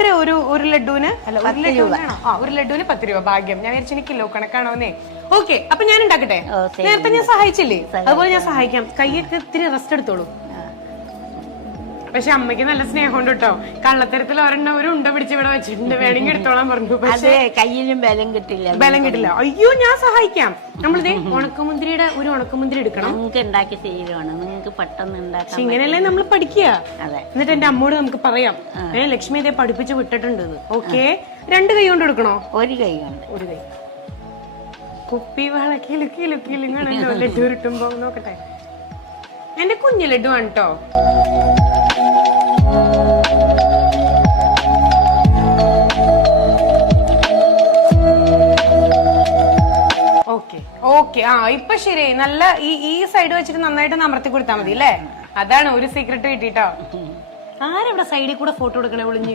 എത്ര ഒരു ലഡുവിന് അല്ല ഒരു ലഡുവിന് 10 രൂപ. ഭാഗ്യം, ഞാൻ വിചാരിച്ചു കിലോ കണക്കാണോന്നേ. ഓക്കെ, അപ്പൊ ഞാൻ ഉണ്ടാക്കട്ടെ? നേരത്തെ ഞാൻ സഹായിച്ചില്ലേ, അതുപോലെ ഞാൻ സഹായിക്കാം. കൈയൊക്കെ ഇത്തിരി റെസ്റ്റ് എടുത്തോളൂ. പക്ഷെ അമ്മയ്ക്ക് നല്ല സ്നേഹം ഉണ്ട് കേട്ടോ. കള്ളത്തരത്തിൽ ഒരെണ്ണം ഒരു ഉണ്ട പിടിച്ച് ഇവിടെ വെച്ചിട്ടുണ്ട്, വേണമെങ്കിൽ എടുത്തോളാൻ പറഞ്ഞു. പക്ഷേ കയ്യിലും ബലം കിട്ടില്ല. അയ്യോ, ഞാൻ സഹായിക്കാം. നമ്മളിതേ ഉണക്കമുന്തിരിയുടെ ഒരു ഉണക്കമുന്തിരി എടുക്കണം. നിങ്ങൾക്ക് ഉണ്ടാക്കി ശീലമാണ്, നിങ്ങൾക്ക് പെട്ടെന്ന് ഉണ്ടാക്കാം. ഇങ്ങനെയല്ലേ നമ്മൾ പഠിക്കുക. അതെ. എന്നിട്ട് എന്റെ അമ്മോട് നമുക്ക് പറയാം, ലക്ഷ്മി ഇതേ പഠിപ്പിച്ച് വിട്ടിട്ടുണ്ട്. ഓക്കെ, 2 കൈ കൊണ്ട് എടുക്കണോ? ഒരു കൈ കൊണ്ട്. ഒരു കൈ. കുപ്പി വളക്കിലുക്കിലുക്കിലുങ്ങണല്ലോ ലഡു ഉരുട്ടുമ്പോ. നോക്കട്ടെ, എന്റെ കുഞ്ഞു ലഡു ആണ് കേട്ടോ. ഓക്കെ, ഇപ്പൊ ശരി. നല്ല ഈ സൈഡ് വെച്ചിട്ട് നന്നായിട്ട് അമർത്തി കൊടുത്താൽ മതി അല്ലേ? അതാണ് ഒരു സീക്രട്ട് കിട്ടിട്ടോ. ആരെവിടെ സൈഡിൽ കൂടെ ഫോട്ടോ എടുക്കണേ ഒളിഞ്ഞ്?